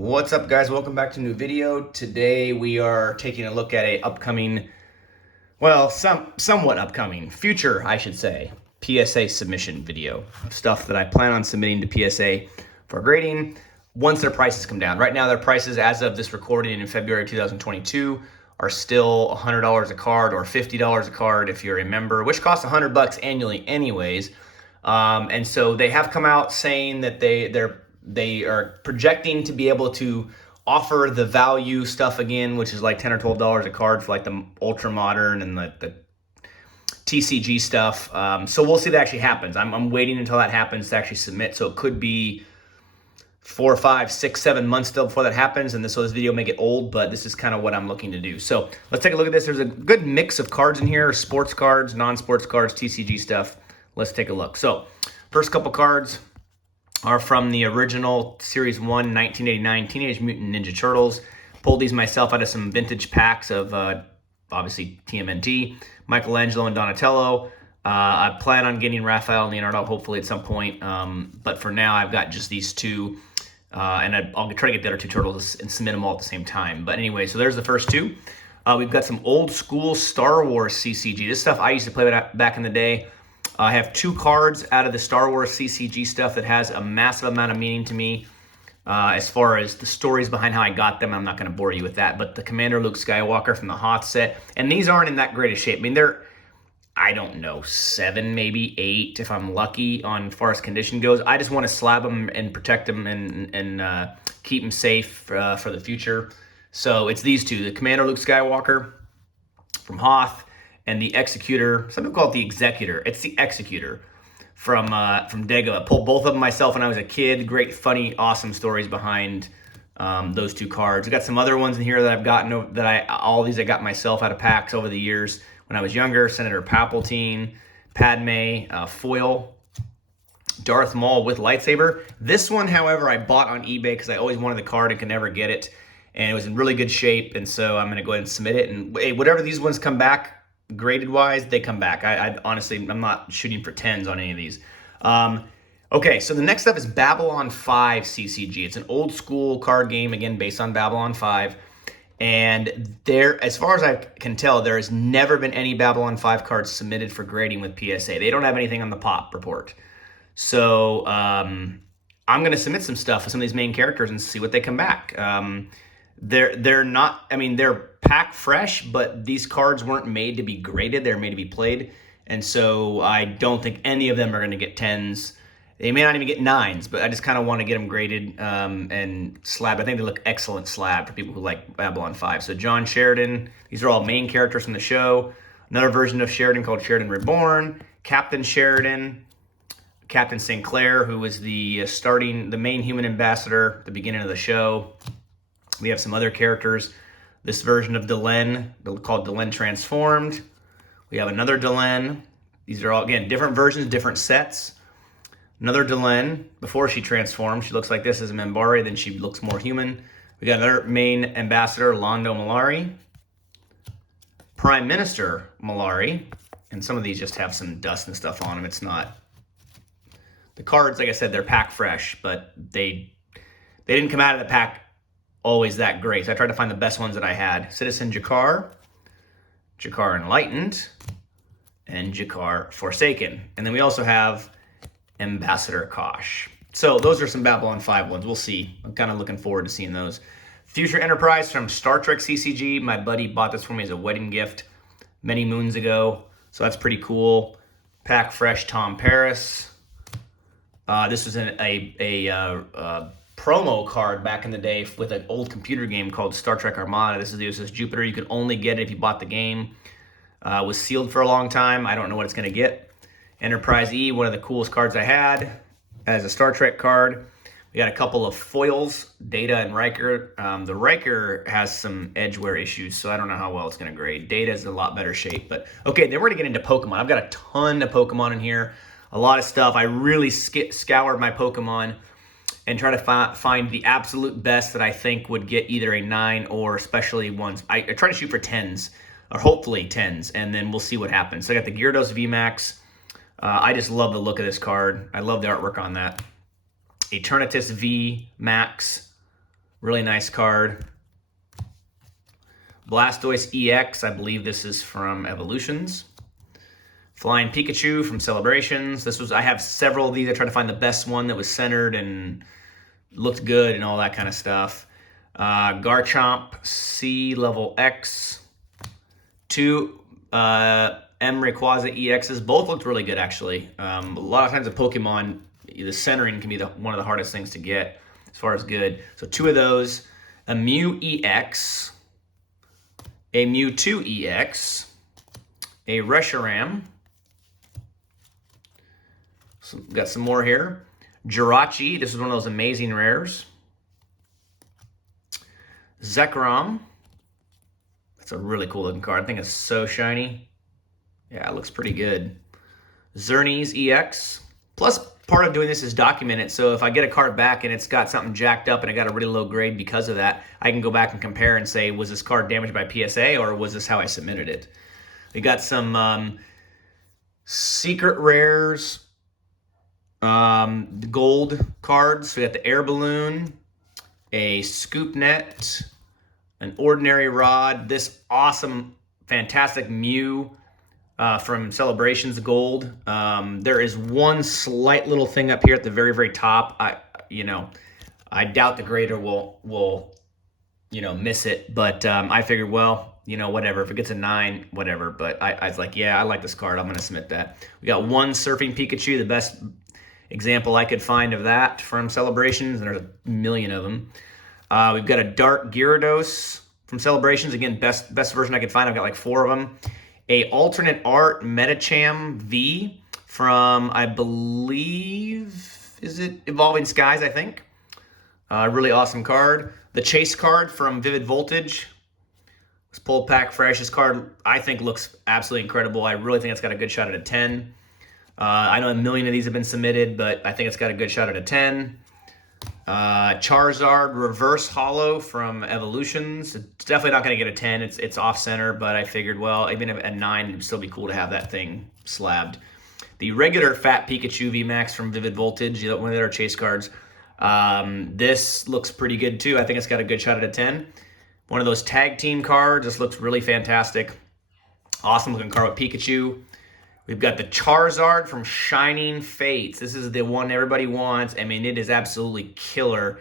What's up, guys? Welcome back to a new video. Today we are taking a look at a upcoming, well, somewhat upcoming, future, I should say, PSA submission video. Stuff that I plan on submitting to PSA for grading once their prices come down. Right now, their prices, as of this recording in February 2022, are still $100 a card or $50 a card if you're a member, which costs $100 annually anyways. And so they have come out saying that they are projecting to be able to offer the value stuff again, which is like $10 or $12 a card for like the ultra modern and the TCG stuff. So we'll see if that actually happens. I'm waiting until that happens to actually submit. So it could be 4, 5, 6, 7 months still before that happens. And so this video may get old, but this is kind of what I'm looking to do. So let's take a look at this. There's a good mix of cards in here: sports cards, non-sports cards, TCG stuff. Let's take a look. So first couple cards are from the original Series 1 1989 Teenage Mutant Ninja Turtles. Pulled these myself out of some vintage packs of obviously TMNT, Michelangelo and Donatello. I plan on getting Raphael and Leonardo hopefully at some point, but for now I've got just these two, and I'll try to get the other two turtles and submit them all at the same time. But anyway, so there's the first two. We've got some old school Star Wars CCG. This stuff I used to play with back in the day. I have two cards out of the Star Wars CCG stuff that has a massive amount of meaning to me. As far as the stories behind how I got them, I'm not going to bore you with that. But the Commander Luke Skywalker from the Hoth set, and these aren't in that great a shape. I mean, they're, I don't know, 7, maybe 8, if I'm lucky, on as far as condition goes. I just want to slab them and protect them and keep them safe for the future. So it's these two, the Commander Luke Skywalker from Hoth, and the Executor. Some people call it the Executor. It's the Executor from Dego. I pulled both of them myself when I was a kid. Great, funny, awesome stories behind those two cards. I got some other ones in here that I've gotten, all these I got myself out of packs over the years when I was younger. Senator Palpatine, Padme, foil, Darth Maul with lightsaber. This one, however, I bought on eBay because I always wanted the card and could never get it. And it was in really good shape, and so I'm going to go ahead and submit it. And hey, whatever these ones come back, graded-wise, they come back. I honestly, I'm not shooting for 10s on any of these. Okay, so the next up is Babylon 5 CCG. It's an old-school card game, again, based on Babylon 5. And there, as far as I can tell, there has never been any Babylon 5 cards submitted for grading with PSA. They don't have anything on the POP report. So I'm going to submit some stuff for some of these main characters and see what they come back. They're not, I mean, they're packed fresh, but these cards weren't made to be graded. They're made to be played. And so I don't think any of them are going to get 10s. They may not even get 9s, but I just kind of want to get them graded and slabbed. I think they look excellent slabbed for people who like Babylon 5. So John Sheridan, these are all main characters from the show. Another version of Sheridan called Sheridan Reborn. Captain Sheridan, Captain Sinclair, who was the main human ambassador at the beginning of the show. We have some other characters. This version of Delenn, called Delenn Transformed. We have another Delenn. These are all, again, different versions, different sets. Another Delenn, before she transformed, she looks like this as a Minbari, then she looks more human. We got another main ambassador, Londo Mollari. Prime Minister Mollari. And some of these just have some dust and stuff on them. It's not... The cards, like I said, they're packed fresh, but they didn't come out of the pack always that great. So I tried to find the best ones that I had. Citizen Jakar, Jakar Enlightened, and Jakar Forsaken. And then we also have Ambassador Kosh. So those are some Babylon 5 ones. We'll see. I'm kind of looking forward to seeing those. Future Enterprise from Star Trek CCG. My buddy bought this for me as a wedding gift many moons ago. So that's pretty cool. Pack fresh Tom Paris. This was a promo card back in the day with an old computer game called Star Trek Armada. This is the USS Jupiter. You could only get it if you bought the game. Was sealed for a long time. I don't know what it's going to get. Enterprise E, one of the coolest cards I had as a Star Trek card. We got a couple of foils, Data and Riker. The Riker has some edgeware issues, so I don't know how well it's going to grade. Data is in a lot better shape. But okay, then we're going to get into Pokemon. I've got a ton of Pokemon in here. A lot of stuff. I really scoured my Pokemon and try to find the absolute best that I think would get either a 9 or especially ones. I try to shoot for 10s, or hopefully 10s, and then we'll see what happens. So I got the Gyarados VMAX. I just love the look of this card. I love the artwork on that. Eternatus V Max. Really nice card. Blastoise EX, I believe this is from Evolutions. Flying Pikachu from Celebrations. I have several of these. I tried to find the best one that was centered and looked good and all that kind of stuff. Garchomp C level X. 2 M Rayquaza EXs. Both looked really good, actually. A lot of times in Pokemon, the centering can be one of the hardest things to get as far as good. So 2 of those. A Mew EX. A Mewtwo EX. A Reshiram. Got some more here. Jirachi, this is one of those amazing rares. Zekrom. That's a really cool looking card. I think it's so shiny. Yeah, it looks pretty good. Xerneas EX. Plus, part of doing this is document it. So if I get a card back and it's got something jacked up and I got a really low grade because of that, I can go back and compare and say, was this card damaged by PSA or was this how I submitted it? We got some secret rares. The gold cards. We got the Air Balloon, a Scoop Net, an Ordinary Rod, this awesome, fantastic Mew from Celebrations Gold. There is one slight little thing up here at the very, very top. I doubt the grader will miss it, but I figured, well, whatever. If it gets a 9, whatever. But I was like, yeah, I like this card. I'm going to submit that. We got one Surfing Pikachu, the best example I could find of that from Celebrations, and there's a million of them. We've got a Dark Gyarados from Celebrations. Again, best version I could find. I've got like 4 of them. A alternate art Medicham V from, I believe, is it Evolving Skies, I think. Really awesome card. The Chase card from Vivid Voltage. This pulled pack fresh. This card, I think, looks absolutely incredible. I really think it's got a good shot at a 10. I know a million of these have been submitted, but I think it's got a good shot at a 10. Charizard Reverse Holo from Evolutions. It's definitely not going to get a 10. It's off-center, but I figured, well, even at 9, it would still be cool to have that thing slabbed. The regular Fat Pikachu VMAX from Vivid Voltage, one of their chase cards. This looks pretty good, too. I think it's got a good shot at a 10. One of those tag team cards. This looks really fantastic. Awesome looking card with Pikachu. We've got the Charizard from Shining Fates. This is the one everybody wants. I mean, it is absolutely killer.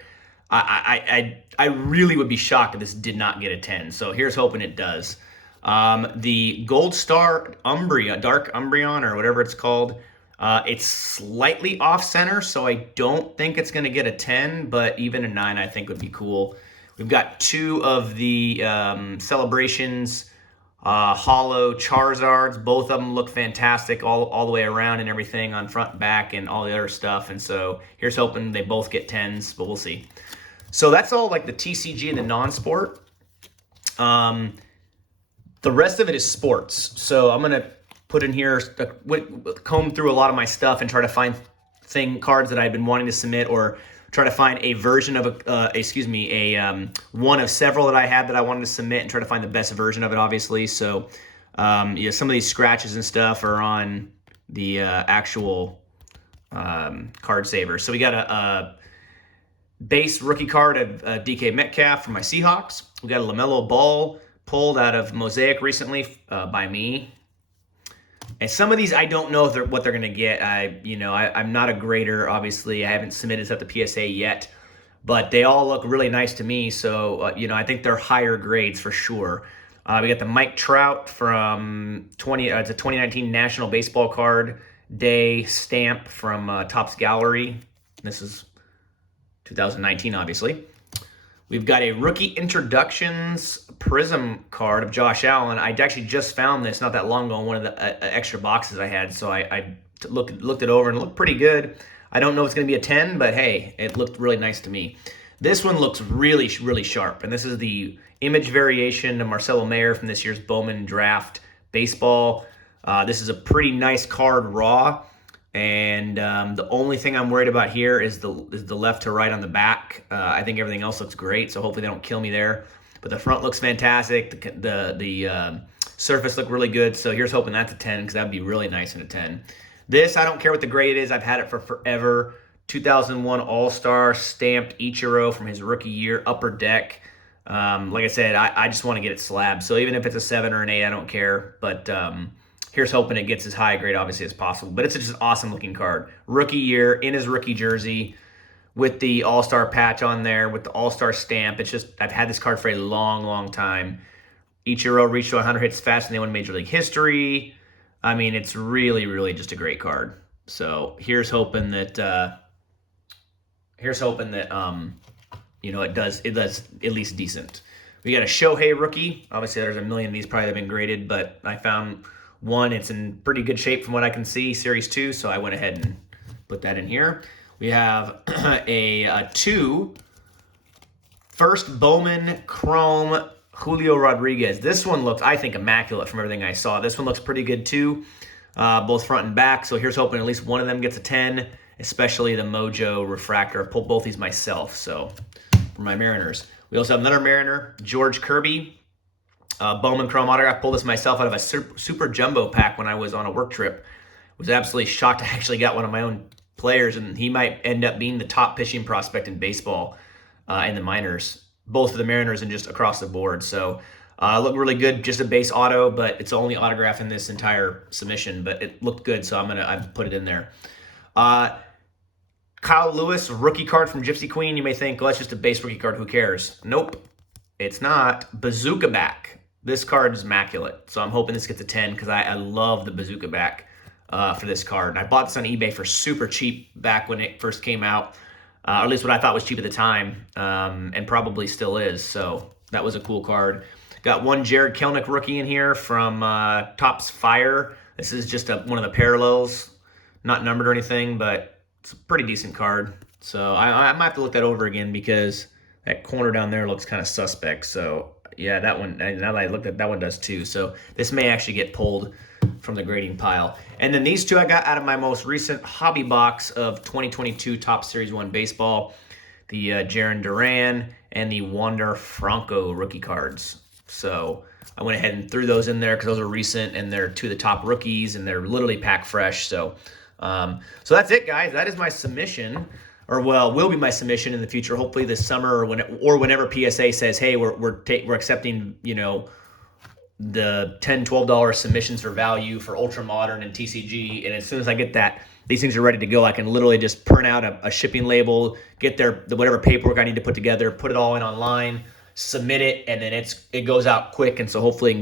I really would be shocked if this did not get a 10. So here's hoping it does. The Gold Star Umbreon, Dark Umbreon, or whatever it's called. It's slightly off-center, so I don't think it's going to get a 10, but even a 9 I think would be cool. We've got 2 of the Celebrations Holo Charizards. Both of them look fantastic all the way around and everything on front and back and all the other stuff. And so here's hoping they both get 10s, but we'll see. So that's all like the TCG and the non-sport. The rest of it is sports. So I'm going to put in here, comb through a lot of my stuff and try to find cards that I've been wanting to submit, or try to find a version of one of several that I had that I wanted to submit, and try to find the best version of it, obviously. So, some of these scratches and stuff are on the actual card saver. So we got a base rookie card of DK Metcalf from my Seahawks. We got a LaMelo Ball pulled out of Mosaic recently by me. And some of these I don't know what they're going to get. I'm not a grader, obviously. I haven't submitted stuff to PSA yet, but they all look really nice to me. So, I think they're higher grades for sure. We got the Mike Trout from it's a 2019 National Baseball Card Day stamp from Topps Gallery. This is 2019, obviously. We've got a Rookie Introductions Prism card of Josh Allen. I actually just found this not that long ago in one of the extra boxes I had, so I looked it over and it looked pretty good. I don't know if it's going to be a 10, but hey, it looked really nice to me. This one looks really, really sharp, and this is the image variation of Marcelo Mayer from this year's Bowman Draft Baseball. This is a pretty nice card raw. And the only thing I'm worried about here is the left to right on the back. I think everything else looks great, so hopefully they don't kill me there. But the front looks fantastic. The surface looked really good, so here's hoping that's a 10, because that would be really nice in a 10. This, I don't care what the grade is. I've had it for forever. 2001 All-Star stamped Ichiro from his rookie year, upper deck. Like I said, I just want to get it slabbed. So even if it's a 7 or an 8, I don't care. But here's hoping it gets as high a grade, obviously, as possible. But it's just an awesome-looking card. Rookie year, in his rookie jersey, with the All-Star patch on there, with the All-Star stamp. It's just, I've had this card for a long, long time. Ichiro reached to 100 hits faster than anyone in Major League history. I mean, it's really, really just a great card. So here's hoping that, you know, it does at least decent. We got a Shohei rookie. Obviously, there's a million of these probably have been graded, but I found one. It's in pretty good shape from what I can see, Series 2, so I went ahead and put that in here. We have a 2 first Bowman Chrome Julio Rodriguez. This one looks, I think, immaculate from everything I saw. This one looks pretty good too, both front and back. So here's hoping at least one of them gets a 10, especially the Mojo Refractor. I pulled both these myself, so for my Mariners. We also have another Mariner, George Kirby, Bowman Chrome autograph. Pulled this myself out of a super jumbo pack when I was on a work trip. Was absolutely shocked I actually got one of my own players, and he might end up being the top pitching prospect in baseball in the minors, both of the Mariners and just across the board. So looked really good, just a base auto, but it's the only autograph in this entire submission, but it looked good, so I put it in there. Kyle Lewis, rookie card from Gypsy Queen. You may think, well, that's just a base rookie card, who cares? Nope, it's not. Bazooka back. This card is immaculate, so I'm hoping this gets a 10 because I love the Bazooka back for this card. And I bought this on eBay for super cheap back when it first came out, or at least what I thought was cheap at the time, and probably still is. So that was a cool card. Got one Jared Kelenic rookie in here from Topps Fire. This is just one of the parallels, not numbered or anything, but it's a pretty decent card. So I might have to look that over again because that corner down there looks kind of suspect. So yeah, that one, now that I looked at that one does too. So this may actually get pulled from the grading pile. And then these two I got out of my most recent hobby box of 2022 Topps Series 1 Baseball, the Jarren Duran and the Wander Franco rookie cards. So I went ahead and threw those in there because those are recent and they're two of the top rookies and they're literally pack fresh. So so that's it, guys. That is my submission, or well, will be my submission in the future, hopefully this summer or whenever PSA says, hey, we're accepting, you know, the $10, $12 submissions for value for Ultra Modern and TCG. And as soon as I get that, these things are ready to go. I can literally just print out a shipping label, get whatever paperwork I need to put together, put it all in online, submit it, and then it goes out quick. And so hopefully it can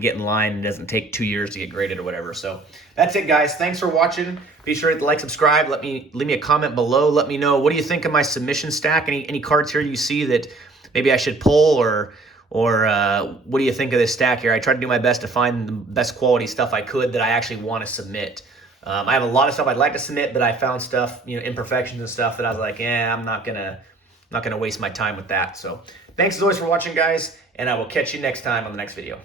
get in line and doesn't take 2 years to get graded or whatever. So that's it, guys. Thanks for watching. Be sure to like, subscribe. Leave me a comment below. Let me know, what do you think of my submission stack? Any cards here you see that maybe I should pull, or what do you think of this stack here? I tried to do my best to find the best quality stuff I could that I actually want to submit. I have a lot of stuff I'd like to submit, but I found stuff, you know, imperfections and stuff that I was like, I'm not gonna waste my time with that. So thanks as always for watching, guys, and I will catch you next time on the next video.